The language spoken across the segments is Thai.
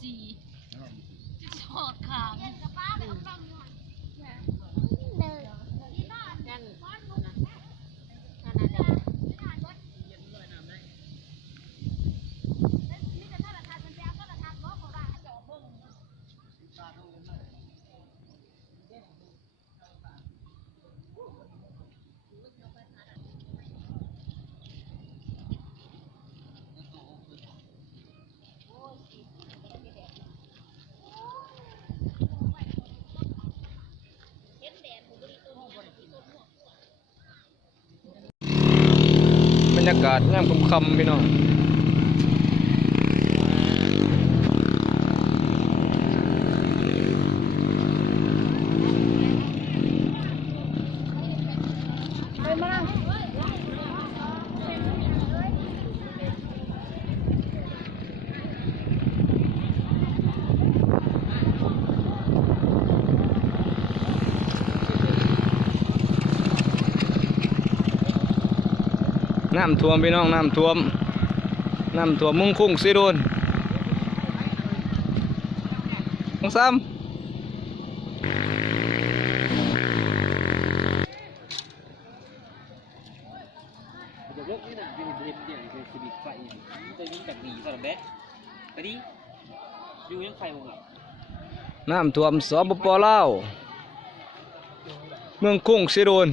สีชอดขางบรรยากาศยามค่ำๆพี่น้องน้ำท่วมพี่น้องน้ำท่วมมุ่งคุ้งสีโดนต้องซ้ำน้ำท่วมสปป.ลาวเมืองคุ้งสีโดน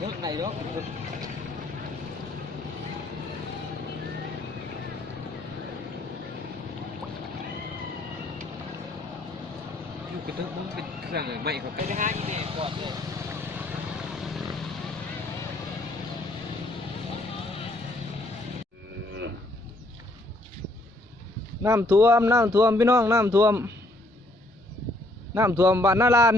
เรื่องไหนเนาะลูกกระตุ้นมันเป็นเครื่องใหม่ครับไปหาอีเมลก่อนเลยน้ำท่วมพี่น้องน้ำท่วมบ้านนาลาน